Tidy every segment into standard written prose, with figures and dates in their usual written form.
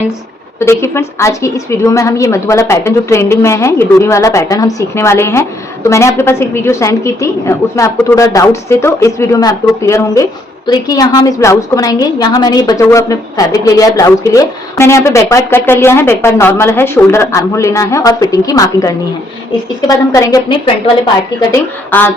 तो देखिए फ्रेंड्स, आज की इस वीडियो में हम ये मधु वाला पैटर्न जो ट्रेंडिंग में है, ये डोरी वाला पैटर्न हम सीखने वाले हैं। तो मैंने आपके पास एक वीडियो सेंड की थी, उसमें आपको थोड़ा डाउट्स थे, तो इस वीडियो में आपके वो क्लियर होंगे। तो देखिए यहाँ हम इस ब्लाउज को बनाएंगे। यहाँ मैंने ये बचा हुआ अपने फैब्रिक ले लिया है ब्लाउज के लिए। मैंने यहाँ पे बैक पार्ट कट कर लिया है। बैक पार्ट नॉर्मल है, शोल्डर आर्म होल लेना है और फिटिंग की मार्किंग करनी है। इसके बाद हम करेंगे अपने फ्रंट वाले पार्ट की कटिंग।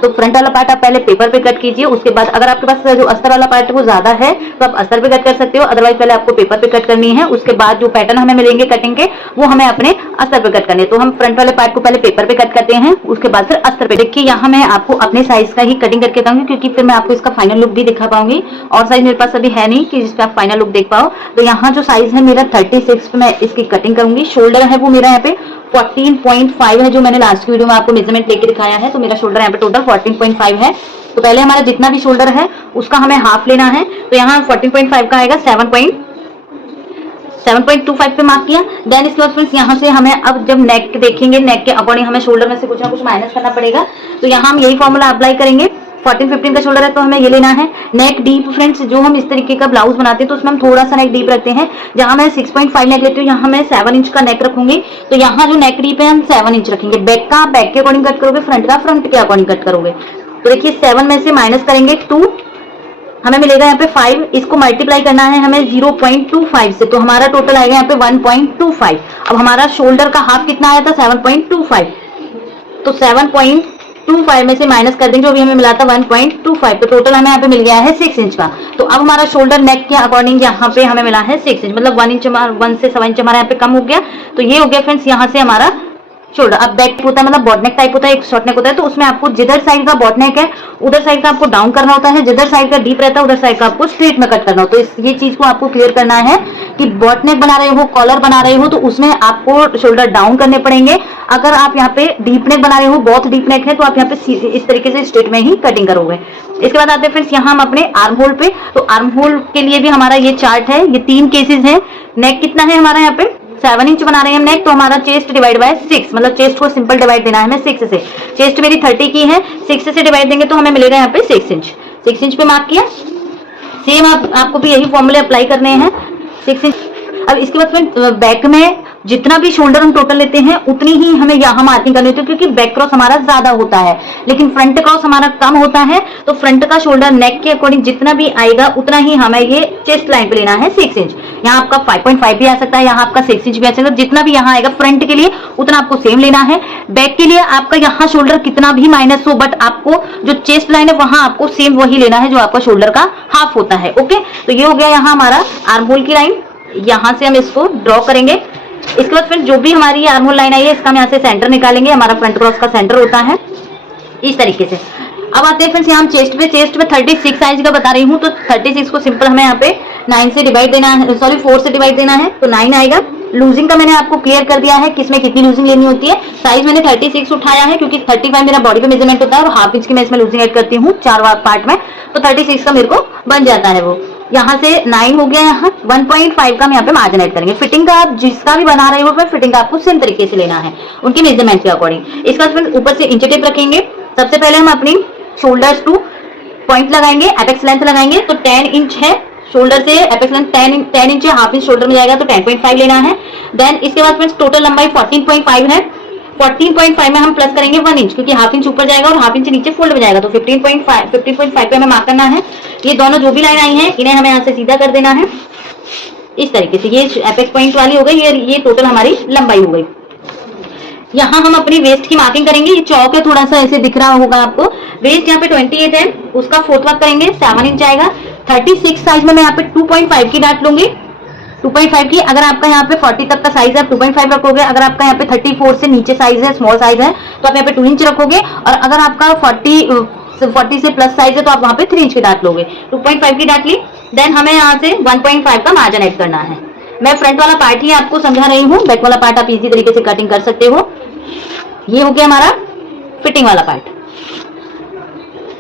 तो फ्रंट वाला पार्ट आप पहले पेपर पे कट कीजिए। उसके बाद अगर आपके पास जो अस्तर वाला पार्ट है वो ज्यादा है तो आप अस्तर पे कट कर सकते हो, अदरवाइज पहले आपको पेपर पे कट करनी है। उसके बाद जो पैटर्न हमें मिलेंगे कटिंग के, वो हमें अपने अस्तर पे कट करने। तो हम फ्रंट वाले पार्ट को पहले पेपर पे कट करते हैं, उसके बाद फिर अस्तर पे। देखिए यहाँ मैं आपको अपने साइज का ही कटिंग करके बताऊंगी, क्योंकि फिर मैं आपको इसका फाइनल लुक भी दिखा पाऊंगी। और साइज मेरे पास अभी है नहीं कि जिसपे आप फाइनल लुक देख पाओ। तो यहाँ जो साइज है मेरा 36 पे मैं इसकी कटिंग करूंगी। शोल्डर है वो मेरा यहाँ पे 14.5 है, जो मैंने लास्ट वीडियो में आपको मेजरमेंट लेके दिखाया है। तो मेरा शोल्डर यहाँ पे टोटल 14.5 है। तो पहले हमारा जितना भी शोल्डर है उसका हमें हाफ लेना है। तो यहाँ 14.5 का आएगा 7.25 पे मार्क किया। देन इसके बाद फ्रेंड्स यहाँ से हमें अब जब नेक देखेंगे, नेक के अकॉर्डिंग हमें शोल्डर में से कुछ ना कुछ माइनस करना पड़ेगा। तो यहाँ हम यही फॉर्मूला अप्लाई करेंगे। 14-15 का शोल्डर है तो हमें ये लेना है। नेक डीप फ्रेंड्स, जो हम इस तरीके का ब्लाउज बनाते हैं तो उसमें हम थोड़ा सा नेक डीप रखते हैं। जहां मैं 6.5 नेक लेती हूँ, यहाँ मैं 7 इंच का नेक रखूंगी। तो यहाँ जो नेक डीप है हम 7 इंच रखेंगे। बैक का बैक के अकॉर्डिंग कट करोगे, फ्रंट का फ्रंट के अकॉर्डिंग कट करोगे। तो देखिए 7 में से माइनस करेंगे 2, हमें मिलेगा यहाँ पे 5। इसको मल्टीप्लाई करना है हमें 0.25 से, तो हमारा टोटल आएगा यहाँ पे 1.25। अब हमारा शोल्डर का हाफ कितना आया था 7.25, तो 7.25 में से माइनस कर देंगे जो भी हमें मिला था 1.25। तो टोटल हमें यहाँ पे मिल गया है 6 इंच का। तो अब हमारा शोल्डर नेक के अकॉर्डिंग यहाँ पे हमें मिला है 6 इंच, मतलब 1 से 7 इंच हमारा यहाँ पे कम हो गया। तो ये हो गया फ्रेंड्स यहाँ से हमारा शोल्डर। अब बैक होता है, मतलब बॉट नेक टाइप होता है, एक शॉर्ट नेक होता है। तो उसमें आपको जिधर साइड का बॉट नेक है उधर साइड का आपको डाउन करना होता है, जिधर साइड का डीप रहता है उधर साइड का आपको स्ट्रेट में कट करना होता है। तो ये चीज को आपको क्लियर करना है कि बॉट नेक बना रहे हो, कॉलर बना रहे हो, तो उसमें आपको शोल्डर डाउन करने पड़ेंगे। अगर आप यहाँ पे डीप नेक बना रहे हो, बहुत डीप नेक है, तो आप यहाँ पे इस तरीके से स्ट्रेट में ही कटिंग करोगे। इसके बाद आते हैं फ्रेंड्स यहाँ हम अपने आर्म होल पे। तो आर्म होल के लिए भी हमारा ये चार्ट है, ये 3 केसेस है। नेक कितना है हमारा यहाँ पे 7 इंच बना रहे हैं हम नेक, तो हमारा चेस्ट डिवाइड बाय 6, मतलब चेस्ट को सिंपल डिवाइड देना है हमें 6 से। चेस्ट मेरी 30 की है, 6 से डिवाइड देंगे तो हमें मिलेगा यहाँ पे 6 इंच। 6 इंच पे मार्क किया। सेम आपको भी यही फॉर्मूले अप्लाई करने हैं 6 इंच। अब इसके बाद फिर बैक में जितना भी शोल्डर हम टोटल लेते हैं उतनी ही हमें यहाँ मार्किंग करनी होती है, क्योंकि बैक क्रॉस हमारा ज्यादा होता है लेकिन फ्रंट क्रॉस हमारा कम होता है। तो फ्रंट का शोल्डर नेक के अकॉर्डिंग जितना भी आएगा उतना ही हमें ये चेस्ट लाइन पे लेना है 6 इंच। यहाँ आपका 5.5 भी आ सकता है, यहाँ आपका 6 इंच भी आ सकता है। जितना भी यहाँ आएगा फ्रंट के लिए उतना आपको सेम लेना है। बैक के लिए आपका यहाँ शोल्डर कितना भी माइनस हो, बट आपको जो चेस्ट लाइन है वहां आपको सेम वही लेना है जो आपका शोल्डर का हाफ होता है। ओके, तो ये हो गया यहाँ हमारा आर्म होल की लाइन। यहाँ से हम इसको ड्रॉ करेंगे। इसके बाद फिर जो भी हमारी आर्म होल लाइन आई है इसका हम यहाँ से सेंटर निकालेंगे। हमारा फ्रंट क्रॉस का सेंटर होता है इस तरीके से। अब आते हैं फ्रेंड्स यहाँ हम चेस्ट पे 36 साइज का बता रही हूँ। तो 36 को सिंपल हमें यहाँ पे 9 से डिवाइड देना है, सॉरी 4 से डिवाइड देना है, तो 9 आएगा। लूजिंग का मैंने आपको क्लियर कर दिया है किसमें कितनी लूजिंग लेनी होती है। साइज मैंने 36 उठाया है क्योंकि 35 मेरा बॉडी पे मेजरमेंट होता है और हाफ इंच की मैं इसमें लूजिंग ऐड करती हूँ 4 पार्ट में। तो 36 का मेरे को बन जाता है वो। यहाँ से 9 हो गया, यहाँ 1.5 का हम यहाँ पे मार्जिन ऐड करेंगे। फिटिंग का आप जिसका भी बना रहे हो फिर फिटिंग का आपको सेम तरीके से लेना है उनके मेजरमेंट के अकॉर्डिंग। इसका फिर ऊपर से इंच टेप रखेंगे। सबसे पहले हम अपनी शोल्डर्स टू पॉइंट लगाएंगे, एपेक्स लेंथ लगाएंगे। तो 10 इंच है शोल्डर से एपेक्स लेंथ 10 इंच है, हाफ इंच शोल्डर में जाएगा तो 10.5 लेना है। देन इसके बाद फ्रेंड्स टोटल लंबाई 14.5 है। 14.5 में हम प्लस करेंगे 1 इंच, क्योंकि हाफ इंच ऊपर जाएगा और हाफ इंच नीचे फोल्ड में जाएगा। तो 15.5 पे हमें मार्क करना है। ये दोनों जो भी लाइन आई हैं इन्हें हमें यहाँ से सीधा कर देना है इस तरीके से। ये एपेक्स पॉइंट वाली हो गई, ये टोटल हमारी लंबाई हो गई। यहाँ हम अपनी वेस्ट की मार्किंग करेंगे। ये चौक है, थोड़ा सा ऐसे दिख रहा होगा आपको। वेस्ट यहाँ पे 28 है, उसका 4th मार्क करेंगे 7 इंच आएगा। 36 साइज में मैं यहाँ पे 2.5 की डाट लूंगी, 2.5 की। अगर आपका यहाँ पे 40 तक का साइज है 2.5 रखोगे। अगर आपका यहाँ पे 34 से नीचे साइज है, स्मॉल साइज है, तो आप यहाँ पे 2 इंच रखोगे। और अगर आपका 40 से प्लस साइज है तो आप वहाँ पे 3 इंच की डाट लोगे। 2.5 की डाट ली। देन हमें यहाँ से 1.5 का मार्जिन ऐड करना है। मैं फ्रंट वाला पार्ट ही आपको समझा रही हूँ, बैक वाला पार्ट आप इजी तरीके से कटिंग कर सकते हो। ये हो गया हमारा फिटिंग वाला पार्ट।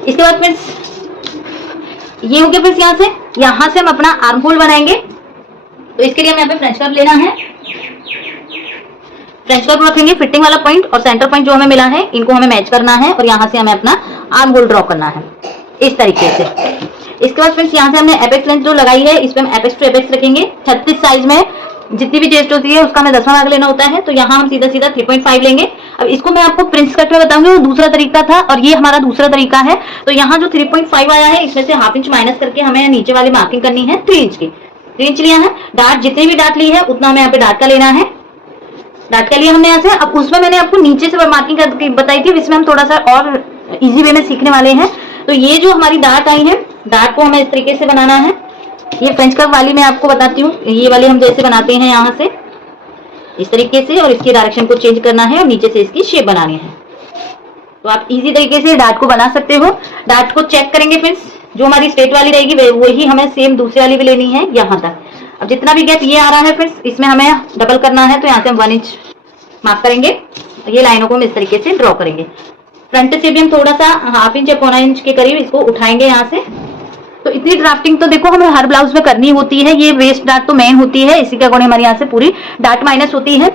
इसके बाद फ्रेंड्स ये हो गया। फिर यहाँ से हम अपना आर्म होल बनाएंगे। तो इसके लिए हमें यहाँ पे फ्रेंच कर्व लेना है। फ्रेंच कर्व रखेंगे, फिटिंग वाला पॉइंट और सेंटर पॉइंट जो हमें मिला है इनको हमें मैच करना है और यहाँ से हमें अपना आर्म होल ड्रॉ करना है इस तरीके से। इसके बाद फ्रेंड्स यहाँ से हमने एपेक्स लेंथ जो लगाई है इस पे हम एपेक्स टू एपेक्स रखेंगे। 36 साइज में जितनी भी चेस्ट होती है उसका हमें 10वां भाग लेना होता है, तो यहाँ हम सीधा सीधा 3.5 लेंगे। अब इसको मैं आपको प्रिंस कट में बताऊंगी, वो दूसरा तरीका था और ये हमारा दूसरा तरीका है। तो यहाँ जो 3.5 आया है इसमें से हाफ इंच माइनस करके हमें नीचे वाली मार्किंग करनी है 3 इंच की। 3 इंच लिया है। डार्ट जितनी भी डार्ट ली है उतना हमें यहाँ पे डार्ट का लेना है। डार्ट का लिया हमने यहाँ से। अब उसमें मैंने आपको नीचे से मार्किंग करके बताई थी, इसमें हम थोड़ा सा और इजी वे में सीखने वाले हैं। तो ये जो हमारी डार्ट आई है, डार्ट को हमें इस तरीके से बनाना है। ये फ्रेंच कर्व वाली मैं आपको बताती हूँ, ये वाली हम जैसे बनाते हैं यहाँ से इस तरीके से, और इसकी डायरेक्शन को चेंज करना है और नीचे से इसकी शेप बनानी है। तो आप इजी तरीके से डार्ट को बना सकते हो। डार्ट को चेक करेंगे फ्रेंड्स, जो हमारी स्ट्रेट वाली रहेगी वही हमें सेम दूसरी वाली भी लेनी है यहाँ तक। अब जितना भी गैप ये आ रहा है फ्रेंड्स, इसमें हमें डबल करना है, तो यहाँ से हम 1 इंच मार्क करेंगे। ये लाइनों को हम इस तरीके से ड्रॉ करेंगे। फ्रंट से भी हम थोड़ा सा हाफ इंच या पौना इंच के करीब इसको उठाएंगे यहाँ से। तो इतनी ड्राफ्टिंग तो देखो हमें हर ब्लाउज में करनी होती है। ये वेस्ट डार्ट तो मेन होती है, इसी के अकॉर्डिंग हमारे यहाँ से पूरी डार्ट माइनस होती है।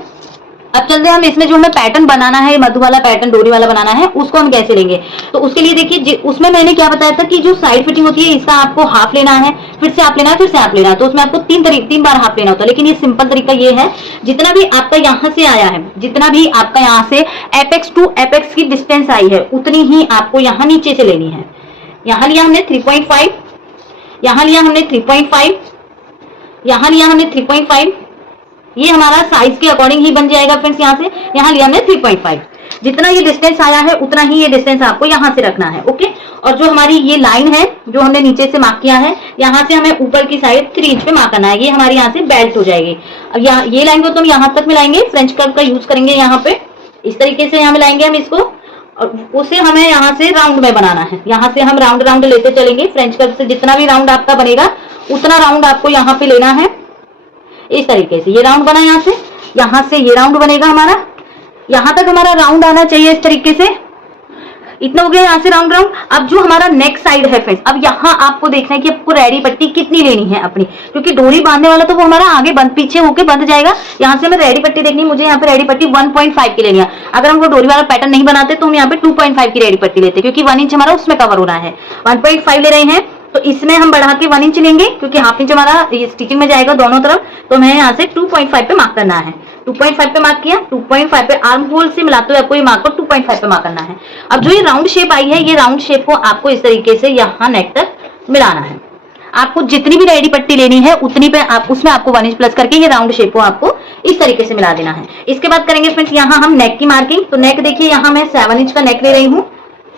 अब चलते हैं हम इसमें जो हमें पैटर्न बनाना है, मधु वाला पैटर्न डोरी वाला बनाना है, उसको हम कैसे लेंगे। तो उसके लिए देखिए, उसमें मैंने क्या बताया था कि जो साइड फिटिंग होती है इसका आपको हाफ लेना है, फिर से आप लेना है, फिर से आप लेना है। तो उसमें आपको 3 बार हाफ लेना होता है। लेकिन ये सिंपल तरीका ये है, जितना भी आपका यहाँ से आया है, जितना भी आपका यहाँ से एपेक्स टू एपेक्स की डिस्टेंस आई है, उतनी ही आपको यहाँ नीचे से लेनी है। यहाँ लिया हमने 3.5, यहाँ लिया हमने 3.5, यहाँ लिया हमने 3.5। ये हमारा साइज के अकॉर्डिंग ही बन जाएगा फ्रेंड्स। यहाँ से यहाँ लिया हमने 3.5। जितना ये डिस्टेंस आया है उतना ही ये डिस्टेंस आपको यहाँ से रखना है, ओके। और जो हमारी ये लाइन है जो हमने नीचे से मार्क किया है, यहाँ से हमें ऊपर की साइड 3 इंच पे मार्क करना है। ये हमारी यहाँ से बेल्ट हो जाएगी। अब यहाँ ये लाइन को तो हम यहाँ तक मिलाएंगे, फ्रेंच कर्व का यूज करेंगे यहाँ पे, इस तरीके से यहाँ मिलाएंगे हम इसको, और उसे हमें यहाँ से राउंड में बनाना है। यहाँ से हम राउंड राउंड लेते चलेंगे। फ्रेंच कर्व से जितना भी राउंड आपका बनेगा उतना राउंड आपको यहाँ पे लेना है। इस तरीके से ये राउंड बना, यहाँ से ये राउंड बनेगा हमारा, यहाँ तक हमारा राउंड आना चाहिए इस तरीके से। इतना हो गया यहाँ से राउंड। अब जो हमारा नेक साइड है फ्रेंड्स, अब यहाँ आपको देखना है कि आपको रेडी पट्टी कितनी लेनी है अपनी, क्योंकि डोरी बांधने वाला तो वो हमारा आगे बंद पीछे होके बंध जाएगा। यहाँ से हमें रेडी पट्टी देखनी है। मुझे यहाँ पे रेडी पट्टी 1.5 की लेनी है। अगर हम वो डोरी वाला पैटर्न नहीं बनाते तो हम यहाँ पे 2.5 की रेडी पट्टी लेते, क्योंकि 1 इंच हमारा उसमें कवर होना है। 1.5 ले रहे हैं तो इसमें हम बढ़ा के 1 इंच लेंगे, क्योंकि हाफ इंच हमारा स्टिचिंग में जाएगा दोनों तरफ। तो हमें यहाँ से 2.5 पे मार्क करना है। 2.5 पे मार्क किया, 2.5 पे आर्म होल से मिलाते हुए आपको ये मार्क को 2.5 पे मार्क करना है। अब जो ये राउंड शेप आई है, ये राउंड शेप को आपको इस तरीके से यहाँ नेक तक मिलाना है। आपको जितनी भी रेडी पट्टी लेनी है उतनी पे आप उसमें आपको 1 इंच प्लस करके ये राउंड शेप को आपको इस तरीके से मिला देना है। इसके बाद करेंगे फ्रेंड्स यहाँ हम नेक की मार्किंग। तो नेक देखिए, यहाँ मैं 7 इंच का नेक ले रही हूँ,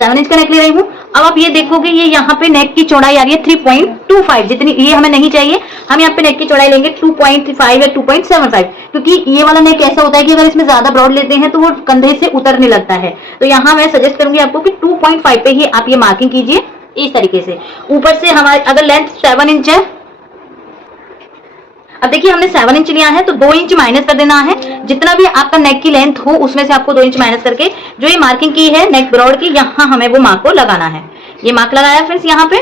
7 इंच का नेक ले रही हूँ। अब आप ये देखोगे ये यहाँ पे नेक की चौड़ाई आ रही है 3.25, जितनी ये हमें नहीं चाहिए। हम यहाँ पे नेक की चौड़ाई लेंगे 2.5 या 2.75, क्योंकि ये वाला नेक ऐसा होता है कि अगर इसमें ज्यादा ब्रॉड लेते हैं तो वो कंधे से उतरने लगता है। तो यहाँ मैं सजेस्ट करूंगी आपको कि 2.5 पे ही आप ये मार्किंग कीजिए इस तरीके से। ऊपर से हमारी अगर लेंथ 7 इंच है, अब देखिए हमने 7 इंच लिया है तो 2 इंच माइनस कर देना है। जितना भी आपका नेक की लेंथ हो उसमें से आपको 2 इंच माइनस करके जो ये मार्किंग की है नेक ब्रॉड की, यहाँ हमें वो मार्क को लगाना है। ये मार्क लगाया फ्रेंड्स यहाँ पे।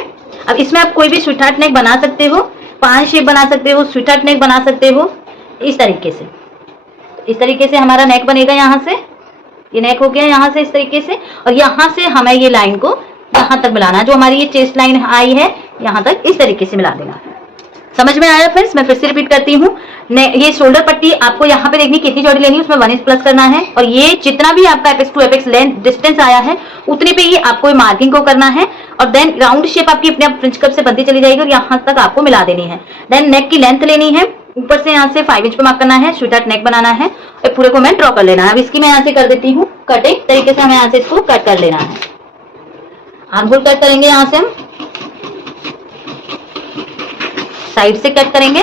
अब इसमें आप कोई भी स्वीटहार्ट नेक बना सकते हो, 5 शेप बना सकते हो, स्वीटहार्ट नेक बना सकते हो इस तरीके से। इस तरीके से हमारा नेक बनेगा। यहाँ से ये नेक हो गया यहाँ से इस तरीके से, और यहाँ से हमें ये लाइन को यहाँ तक मिलाना है। जो हमारी ये चेस्ट लाइन आई है यहाँ तक इस तरीके से मिला देना है। समझ में आया फ्रेंड्स? मैं फिर से रिपीट करती हूँ। ये शोल्डर पट्टी आपको यहाँ पे देखनी कितनी चौड़ी लेनी है, उसमें 1 इंच प्लस करना है, और ये जितना भी आपका apex to apex length distance आया है उतने पे ही आपको मार्किंग को करना है। और देन राउंड शेप आपकी अपने फ्रेंच कर्व से बनती चली जाएगी और यहाँ तक आपको मिला देनी है। देन नेक की लेंथ लेनी है, ऊपर से यहाँ से 5 इंच पे मार्क करना है, स्वीटहार्ट नेक बनाना है, और पूरे को मैं ड्रॉ कर लेना है। अब इसकी मैं यहाँ से कर देती हूँ कटिंग तरीके से। हमें यहाँ से इसको कट कर लेना है। आर्म होल कट करेंगे, यहाँ से हम साइड से कट करेंगे।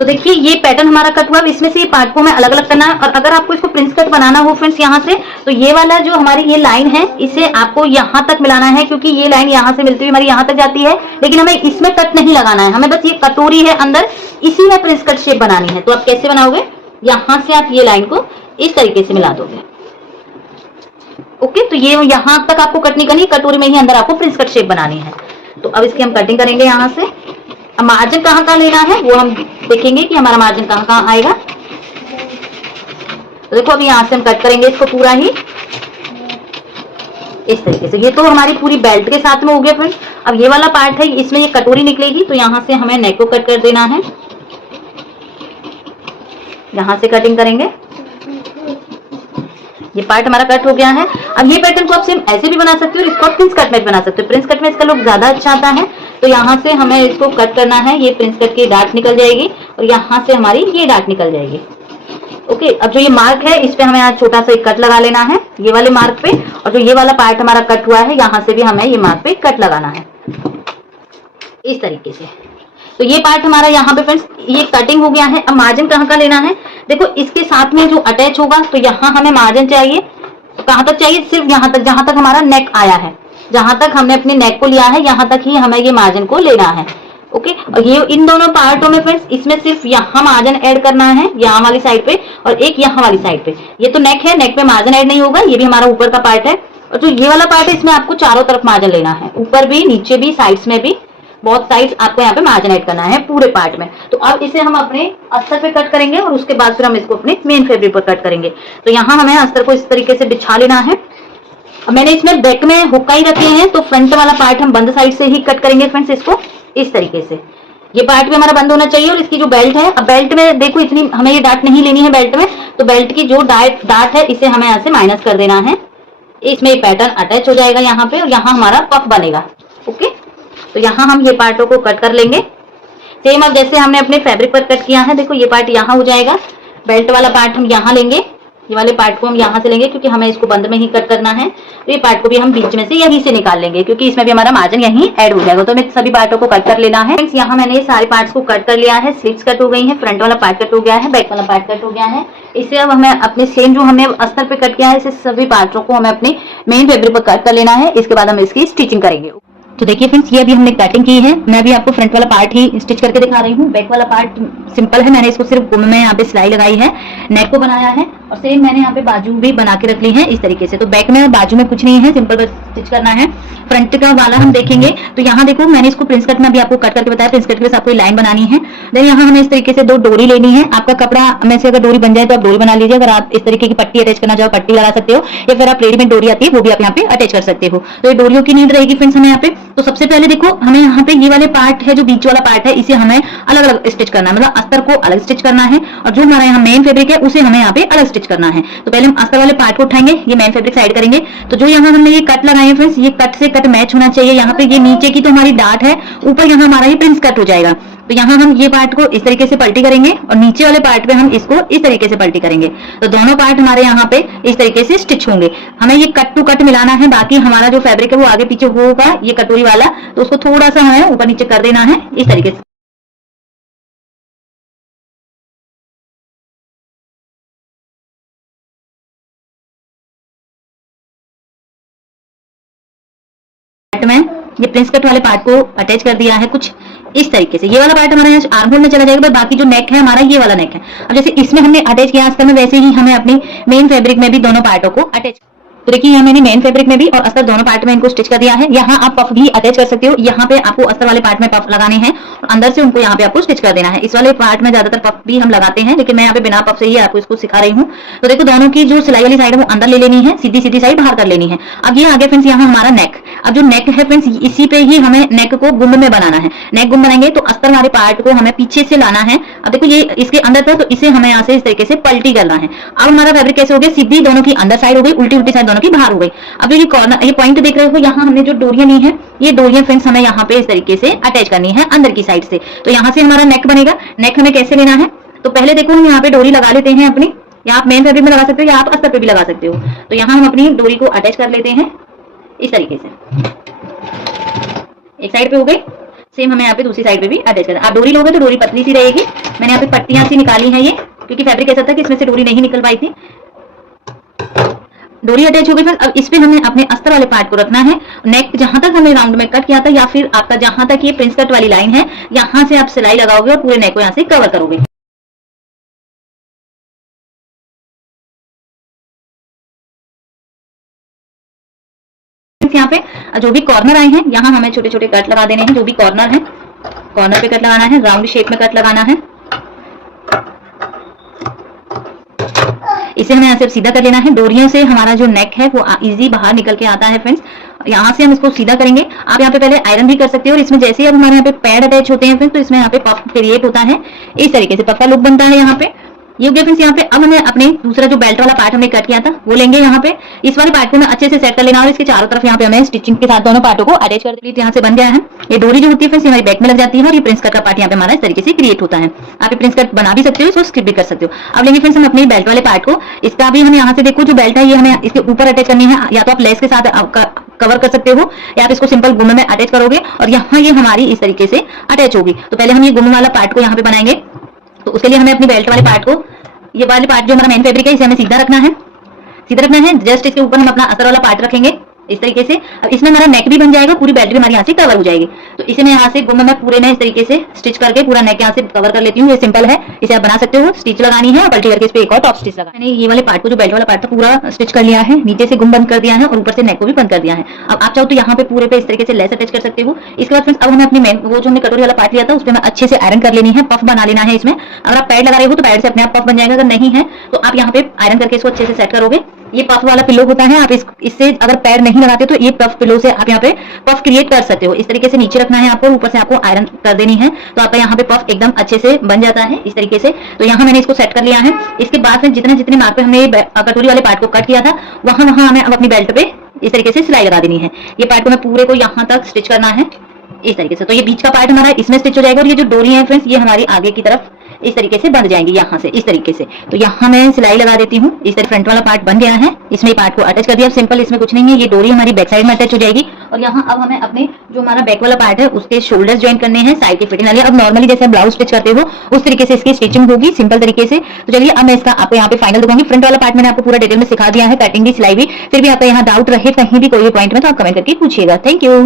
तो देखिए ये पैटर्न हमारा कट हुआ। इसमें से ये पार्ट को हमें अलग अलग करना है। और अगर आपको इसको प्रिंस कट बनाना हो फ्रेंड्स यहाँ से, तो ये वाला जो हमारी ये लाइन है इसे आपको यहाँ तक मिलाना है, क्योंकि ये लाइन यहाँ से मिलती हुई हमारी यहाँ तक जाती है, लेकिन हमें इसमें कट नहीं लगाना है। हमें बस ये कटोरी है अंदर, इसी में प्रिंस कट शेप बनानी है। तो आप कैसे बनाओगे, यहाँ से आप ये लाइन को इस तरीके से मिला दोगे। ओके, तो ये यहाँ तक आपको कट नहीं करनी, कटोरी में ही अंदर आपको प्रिंस कट शेप बनानी है। तो अब इसकी हम कटिंग करेंगे यहाँ से। अब मार्जिन कहाँ कहाँ लेना है वो हम देखेंगे कि हमारा मार्जिन कहाँ कहाँ आएगा। तो देखो अभी यहाँ से हम कट करेंगे इसको पूरा ही। इस तरीके से। ये तो हमारी पूरी बेल्ट के साथ में हो गया फ्रेंड्स। अब ये वाला पार्ट है, इसमें ये कटोरी निकलेगी, तो यहाँ से हमें नेक को कट कर देना है। यहाँ से कटिंग करेंगे। ये पार्ट हमारा कट हो गया है। अब ये पैटर्न को आप सेम ऐसे भी बना सकते हो और इसको प्रिंस कट में बना सकते हो। प्रिंस कट में इसका लुक ज्यादा अच्छा आता है। तो यहाँ से हमें इसको कट करना है। ये प्रिंस कट की डार्ट निकल जाएगी और यहाँ से हमारी ये डार्ट निकल जाएगी। ओके, अब जो ये मार्क है इस पे हमें आज छोटा सा एक कट लगा लेना है, ये वाले मार्क पे। और जो ये वाला पार्ट हमारा कट हुआ है, यहाँ से भी हमें ये मार्क पे कट लगाना है इस तरीके से। तो ये पार्ट हमारा यहाँ पे फ्रेंड्स ये कटिंग हो गया है। अब मार्जिन कहाँ का लेना है, देखो इसके साथ में जो अटैच होगा, तो यहाँ हमें मार्जिन चाहिए। कहाँ तक चाहिए, सिर्फ यहाँ तक, जहां तक हमारा नेक आया है, जहां तक हमने अपने नेक को लिया है, यहाँ तक ही हमें ये मार्जिन को लेना है। ओके, और ये इन दोनों पार्टों में फ्रेंड्स इसमें सिर्फ यहाँ मार्जिन ऐड करना है, यहाँ वाली साइड पे और एक यहाँ वाली साइड पे। ये तो नेक है, नेक पे मार्जिन ऐड नहीं होगा, ये भी हमारा ऊपर का पार्ट है। और जो ये वाला पार्ट है इसमें आपको चारों तरफ मार्जिन लेना है, ऊपर भी, नीचे भी, साइड्स में भी, बहुत साइड्स आपको यहाँ पे मार्जिन ऐड करना है पूरे पार्ट में। तो अब इसे हम अपने अस्तर पे कट करेंगे और उसके बाद फिर हम इसको अपने मेन फैब्रिक पर कट करेंगे। तो यहाँ हमें अस्तर को इस तरीके से बिछा लेना है। मैंने इसमें बैक में हुक्का ही रखे हैं, तो फ्रंट वाला पार्ट हम बंद साइड से ही कट करेंगे फ्रेंड्स इसको इस तरीके से। ये पार्ट भी हमारा बंद होना चाहिए। और इसकी जो बेल्ट है, अब बेल्ट में देखो इतनी हमें ये डार्ट नहीं लेनी है बेल्ट में, तो बेल्ट की जो डार्ट है इसे हमें यहाँ से माइनस कर देना है। इसमें ये पैटर्न अटैच हो जाएगा यहाँ पे और यहाँ हमारा पफ बनेगा। ओके, तो यहाँ हम ये पार्टों को कट कर लेंगे सेम अब जैसे हमने अपने फैब्रिक पर कट किया है। देखो ये पार्ट यहाँ हो जाएगा, बेल्ट वाला पार्ट हम यहाँ लेंगे, ये वाले पार्ट को हम यहाँ से लेंगे क्योंकि हमें इसको बंद में ही कट करना है। तो ये पार्ट को भी हम बीच में से यहीं से निकाल लेंगे क्योंकि इसमें भी हमारा मार्जिन यहीं ऐड हो जाएगा। तो हमें सभी पार्टों को कट कर लेना है। यहाँ मैंने सारे पार्ट्स को कट कर लिया है। स्लीव्स कट हो गई है, फ्रंट वाला पार्ट कट हो गया है, बैक वाला पार्ट कट हो गया है। इसे अब हमें अपने सेम जो हमने अस्तर पे कट किया है, इसे सभी पार्टों को हमें अपने मेन फैब्रिक पर कट कर लेना है। इसके बाद हम इसकी स्टिचिंग करेंगे। तो देखिए फ्रेंड्स, ये अभी हमने कटिंग की है। मैं भी आपको फ्रंट वाला पार्ट ही स्टिच करके दिखा रही हूँ। बैक वाला पार्ट सिंपल है, मैंने इसको सिर्फ गुम में यहाँ पे सिलाई लगाई है, नेक को बनाया है और सेम मैंने यहाँ पे बाजू भी बना के रख ली है इस तरीके से। तो बैक में और बाजू में कुछ नहीं है, सिंपल बस स्टिच करना है। फ्रंट का वाला हम देखेंगे तो यहाँ देखो मैंने इसको प्रिंस कट में भी आपको कट करके बताया। प्रिंस कट के साथ आपको लाइन बनानी है। देन यहाँ हमें इस तरीके से 2 डोरी लेनी है। आपका कपड़ा में से अगर डोरी बन जाए तो आप डोरी बना लीजिए। अगर आप इस तरीके की पट्टी अटैच करना चाहो पट्टी लगा सकते हो, या फिर आप रेडीमेड डोरी आती है वो भी आप यहाँ पे अटैच कर सकते हो। तो ये डोरियों की नीड रहेगी फ्रेंड्स हमें यहाँ पे। तो सबसे पहले देखो हमें यहाँ पे ये वाले पार्ट है, जो बीच वाला पार्ट है, इसे हमें अलग अलग स्टिच करना है, मतलब अस्तर को अलग स्टिच करना है और जो हमारा यहाँ मेन फैब्रिक है उसे हमें यहाँ पे अलग स्टिच करना है। तो पहले हम अस्तर वाले पार्ट को उठाएंगे, ये मेन फैब्रिक साइड करेंगे। तो जो यहाँ हमने ये कट लगाए हैं फ्रेंड्स, ये कट से कट मैच होना चाहिए। यहाँ पे ये नीचे की तो हमारी डार्ट है, ऊपर यहाँ हमारा ये प्रिंस कट हो जाएगा। तो यहाँ हम ये पार्ट को इस तरीके से पलटी करेंगे और नीचे वाले पार्ट पे हम इसको इस तरीके से पलटी करेंगे। तो दोनों पार्ट हमारे यहाँ पे इस तरीके से स्टिच होंगे। हमें ये कट टू कट मिलाना है, बाकी हमारा जो फैब्रिक है वो आगे पीछे होगा ये कटोरी वाला, तो उसको थोड़ा सा हमें ऊपर नीचे कर देना है इस तरीके से। में ये प्रिंस कट वाले पार्ट को अटैच कर दिया है कुछ इस तरीके से। ये वाला पार्ट हमारा यहाँ आर्म होल में चला जाएगा, बाकी जो नेक है हमारा ये वाला नेक है। अब जैसे इसमें हमने अटैच किया अस्तर में, वैसे ही हमें अपनी मेन फैब्रिक में भी दोनों पार्टों को अटैच। तो देखिए यहाँ मैंने मेन फैब्रिक में भी और अस्तर दोनों पार्ट में इनको स्टिच कर दिया है। यहाँ आप पफ भी अटैच कर सकते हो। यहाँ पे आपको अस्तर वाले पार्ट में पफ लगाने हैं और अंदर से उनको यहाँ पे आपको स्टिच कर देना है। इस वाले पार्ट में ज्यादातर पफ भी हम लगाते हैं, लेकिन मैं यहाँ पे बिना पफ से ही आपको इसको सिखा रही हूँ। तो देखो दोनों की जो सिलाई वाली साइड है वो अंदर ले लेनी है, सीधी सीधी साइड बाहर कर लेनी है। अब ये आगे फ्रेंड्स यहाँ हमारा नेक। अब जो नेक है फ्रेंड्स, इसी पे ही हमें नेक को गुम में बनाना है। नेक गुम बनाएंगे तो अस्तर वाले पार्ट को हमें पीछे से लाना है। अब देखो ये इसके अंदर था, तो इसे हमें यहाँ से इस तरीके से पलटी करना है। अब हमारा फैब्रिक कैसे हो गया, सीधी दोनों की अंदर साइड हो गई, उल्टी उल्टी साइड दोनों की बाहर हो गई। अब जो ये कॉर्नर, ये पॉइंट देख रहे हो, यहाँ हमने जो डोरियां ली है, ये डोरियां फ्रेंड्स हमें यहाँ पे इस तरीके से अटैच करनी है अंदर की साइड से। तो यहाँ से हमारा नेक बनेगा। नेक हमें कैसे लेना है, तो पहले देखो हम यहाँ पे डोरी लगा लेते हैं अपनी। या आप मेन फैब्रिक में लगा सकते हो या आप अस्तर पे भी लगा सकते हो। तो यहाँ हम अपनी डोरी को अटैच कर लेते हैं इस तरीके से। एक साइड पे हो गई, सेम हमें यहाँ पे दूसरी साइड पे भी अटैच करना है। आप डोरी लोगे तो डोरी पतली सी रहेगी। मैंने यहाँ पे पट्टियां सी निकाली है ये, क्योंकि फैब्रिक ऐसा था कि इसमें से डोरी नहीं निकल पाई थी। डोरी अटैच हो गई। फिर अब इस पे हमें अपने अस्तर वाले पार्ट को रखना है। नेक जहां तक हमने राउंड में कट किया था, या फिर आपका जहां तक ये प्रिंस कट वाली लाइन है, यहां से आप सिलाई लगाओगे और पूरे नेक को यहाँ से कवर करोगे। यहाँ पे जो भी कॉर्नर आए हैं, यहाँ हमें छोटे छोटे कट लगा देने हैं। जो भी कॉर्नर है, कॉर्नर पे कट लगाना है, राउंड शेप में कट लगाना है। इसे हमें यहाँ से सीधा कर लेना है। डोरियों से हमारा जो नेक है वो इजी बाहर निकल के आता है फ्रेंड्स। यहाँ से हम इसको सीधा करेंगे। आप यहाँ पे पहले आयरन भी कर सकते हो और इसमें जैसे ही अब हमारे यहाँ पे पैड अटैच होते हैं फ्रेंड्स तो इसमें यहाँ पे पफ क्रिएट होता है, इस तरीके से पफ का लुक बनता है यहाँ पे। ये हो गया फ्रेंड्स। यहाँ पे अब हमें अपने दूसरा जो बेल्ट वाला पार्ट हमने कट किया था वो लेंगे। यहाँ पे इस वाले पार्ट को हमें अच्छे से सेट कर लेना और इसके चारों तरफ यहाँ पे हमें स्टिचिंग के साथ दोनों पार्टों को अटैच कर देना। यहाँ से बन गया है। ये डोरी जो होती है फ्रेंड्स हमारी बैक में लग जाती है और ये प्रिंस कट का पार्ट यहाँ पे हमारा इस तरीके से क्रिएट होता है। आप ये प्रिंस कट बना भी सकते हो, इसको स्किप भी कर सकते हो। अब लेंगे फ्रेंड्स हम अपने बेल्ट वाले पार्ट को। इसका भी हमें यहाँ से देखो जो बेल्ट है ये हमें इसके ऊपर अटैच करनी है, या तो आप लेस के साथ कवर कर सकते हो या आप इसको सिंपल गुम्मे में अटैच करोगे और यहाँ ये हमारी इस तरीके से अटैच होगी। तो पहले हम ये गुम्मे वाला पार्ट को यहाँ पे बनाएंगे। तो उसके लिए हमें अपनी बेल्ट वाले पार्ट को, ये वाले पार्ट जो हमारा मेन फैब्रिक है इसे हमें सीधा रखना है, सीधा रखना है। जस्ट इसके ऊपर हम अपना अस्तर वाला पार्ट रखेंगे इस तरीके से। अब इसमें हमारा नेक भी बन जाएगा, पूरी बेल्ट भी हमारी यहाँ से कवर हो जाएगी। तो इसे मैं यहाँ से गुम्मे में पूरे में इस तरीके से स्टिच करके पूरा नेक यहाँ से कवर कर लेती हूँ। ये सिंपल है, इसे आप बना सकते हो। स्टिच लगानी है और पलटी करके इस पे एक और टॉप स्टिच लगा। मैंने ये वाले पार्ट को जो बेल्ट वाला पार्ट था पूरा स्टिच कर लिया है, नीचे से गुम बंद कर दिया है और ऊपर से नेक को भी बंद कर दिया है। अब आप चाहो तो यहाँ पे पूरे पे इस तरीके से लेस अटैच कर सकते हो। इसके बाद फ्रेंड्स अब हमें अपनी वो जो हमने कटोरी वाला पार्ट लिया था उस पर अच्छे से आयरन कर लेनी है, पफ बना लेना है इसमें। अगर आप पैड लगा रहे हो तो पैड से अपने आप पफ बन जाएगा, अगर नहीं है तो आप यहाँ पे आयरन करके इसको अच्छे से सेट करोगे। ये पफ वाला पिलो होता है, आप इससे अगर पैड नहीं लगाते तो ये पफ पिलो से आप यहाँ पे पफ क्रिएट कर सकते हो। इस तरीके से नीचे रखना है आपको, ऊपर से आपको आयरन कर देनी है तो आपका यहाँ पे पफ एकदम अच्छे से बन जाता है इस तरीके से। तो यहाँ मैंने इसको सेट कर लिया है। इसके बाद में जितने जितने मार्क पे हमने कटोरी वाले पार्ट को कट किया था वहां हमें अब अपनी बेल्ट पे इस तरीके से सिलाई लगा देनी है। ये पार्ट को हमें पूरे को यहाँ तक स्टिच करना है इस तरीके से। तो ये बीच का पार्ट हमारा इसमें स्टिच हो जाएगा और ये जो डोरी है फ्रेंड्स ये हमारी आगे की तरफ इस तरीके से बंध जाएंगी यहाँ से इस तरीके से। तो यहाँ मैं सिलाई लगा देती हूँ। इस तरह फ्रंट वाला पार्ट बन गया है, इसमें पार्ट को अटैच कर दिया। सिंपल, इसमें कुछ नहीं है। ये डोरी हमारी बैक साइड में अटैच हो जाएगी और यहाँ अब हमें अपने जो हमारा बैक वाला पार्ट है उसके शोल्डर्स ज्वाइन करने हैं साइड की फिटिंग वाले। अब नॉर्मली जैसे ब्लाउज स्टिच करते हो उस तरीके से इसकी स्टिचिंग होगी सिंपल तरीके से। तो चलिए अब मैं इसका आपको यहाँ पे फाइनल दिखाऊंगी। फ्रंट वाला पार्ट मैंने आपको पूरा डिटेल में सिखा दिया है, कटिंग भी सिलाई भी। फिर भी आपका यहाँ डाउट रहे कहीं भी कोई भी पॉइंट में तो आप कमेंट करके पूछिएगा। Thank you.